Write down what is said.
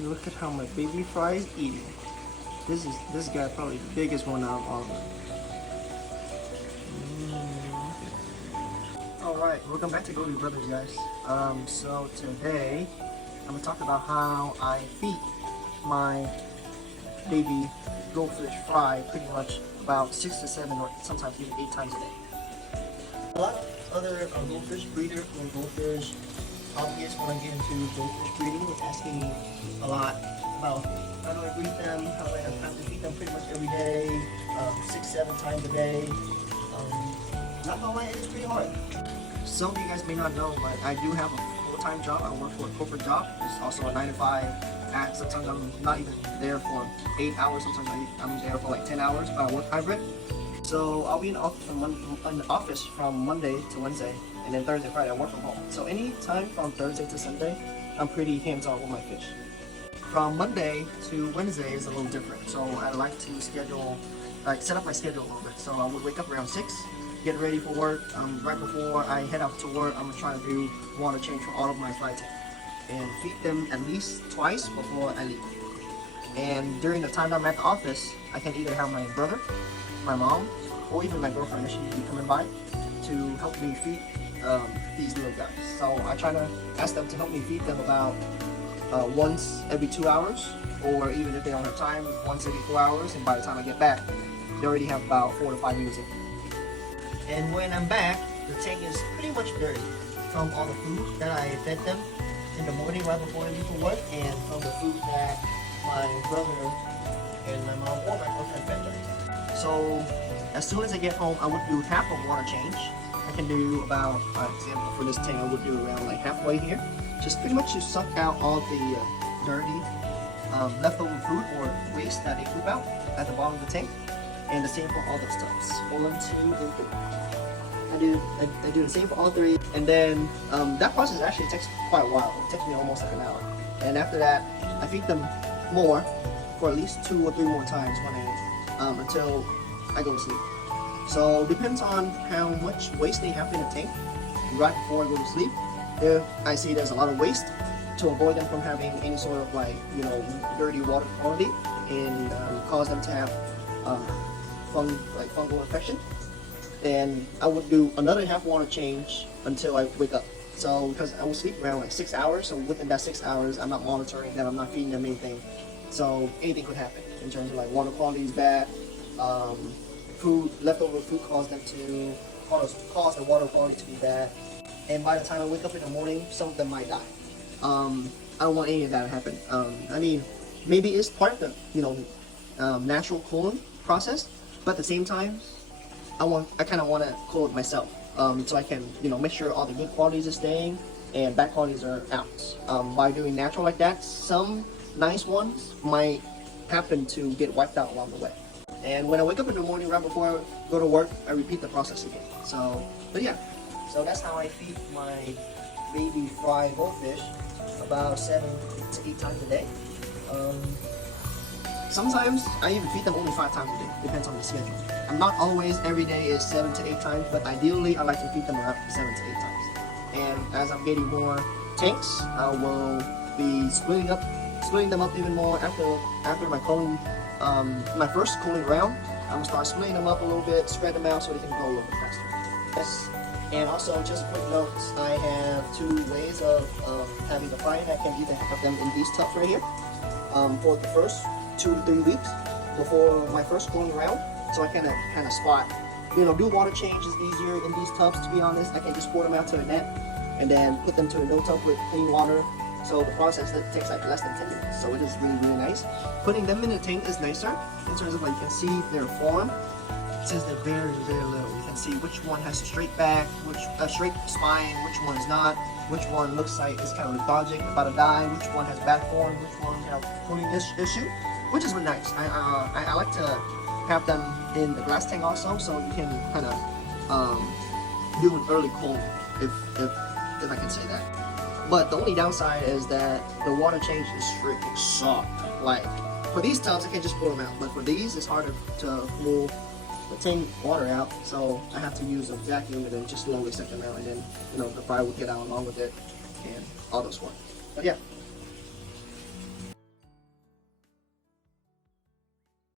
Look at how my baby fry is eating. This guy probably the biggest one out of all of them. Alright, welcome back to Goldie Brothers, guys. So today I'm gonna talk about how I feed my baby goldfish fry pretty much about 6 to 7 or sometimes even 8 times a day. A lot of other goldfish breeders and goldfish hobbyists when I get into goldfish breeding was asking me a lot about how do I breed them, how do I have to feed them pretty much every day, 6-7 times a day. Not gonna lie, it's pretty hard. Some of you guys may not know, but I do have a full-time job. I work for a corporate job. It's also a 9 to 5. And sometimes I'm not even there for 8 hours. Sometimes I'm there for like 10 hours, but I work hybrid. So I'll be in the office from Monday to Wednesday, and then Thursday, Friday I work from home. So any time from Thursday to Sunday, I'm pretty hands-on with my fish. From Monday to Wednesday is a little different. So I like to set up my schedule a little bit. So I would wake up around 6. Get ready for work. Right before I head out to work, I'm trying to do water change for all of my fly tank and feed them at least twice before I leave. And during the time I'm at the office, I can either have my brother, my mom, or even my girlfriend that she will be coming by to help me feed these little guys. So I try to ask them to help me feed them about once every 2 hours, or even if they don't have time, once every 4 hours. And by the time I get back, they already have about 4 to 5 meals in. And when I'm back, the tank is pretty much dirty from all the food that I fed them in the morning right before I leave for work, and from the food that my brother and my mom or my girlfriend fed them. So as soon as I get home, I would do half a water change. I can do about, for example, for this tank, I would do around like halfway here. Just pretty much to suck out all the dirty leftover food or waste that they poop out at the bottom of the tank. And the same for all those tubs. 1, 2, and 3. I do the same for all 3, and then that process actually takes quite a while. It takes me almost like an hour. And after that, I feed them more for at least 2 or 3 more times until I go to sleep. So it depends on how much waste they have in the tank right before I go to sleep. If I see there's a lot of waste, to avoid them from having any sort of dirty water quality and cause them to have fungal infection, then I would do another half water change until I wake up. So because I will sleep around like 6 hours, so within that 6 hours I'm not monitoring them, I'm not feeding them anything, so anything could happen in terms of like water quality is bad, leftover food cause the water quality to be bad, and by the time I wake up in the morning, some of them might die. I don't want any of that to happen. I mean, maybe it's part of the natural cooling process, but at the same time, I kind of want to cool it myself, so I can make sure all the good qualities are staying and bad qualities are out. By doing natural like that, some nice ones might happen to get wiped out along the way. And when I wake up in the morning right before I go to work, I repeat the process again. But yeah, so that's how I feed my baby fry goldfish about 7 to 8 times a day. Sometimes I even feed them only 5 times a day, depends on the schedule. I'm not always every day is 7 to 8 times, but ideally I like to feed them around 7 to 8 times. And as I'm getting more tanks, I will be splitting them up even more after my cooling, my first cooling round. I'm gonna start splitting them up a little bit, spread them out so they can go a little bit faster. Yes. And also, just quick notes, I have 2 ways of having the fry. I can either have them in these tubs right here for the first 2 to 3 weeks before my first cooling round, so I can kind of spot, do water change is easier in these tubs, to be honest. I can just pour them out to the net and then put them to a no tub with clean water. So the process that takes like less than 10 minutes. So it is really, really nice. Putting them in the tank is nicer in terms of you can see their form. Since they're very, very little, you can see which one has a straight back, a straight spine, which one is not, which one looks like it's kind of lethargic, about to die, which one has back form, which one has cooling issue, which is really nice. I like to have them in the glass tank also, so you can kind of do an early cold, if I can say that. But the only downside is that the water change is freaking soft. Like for these tubs, I can just pull them out, but for these, it's harder to pull the tank water out, so I have to use a vacuum and then just slowly suck them out, and then the fry would get out along with it and all those ones. But yeah.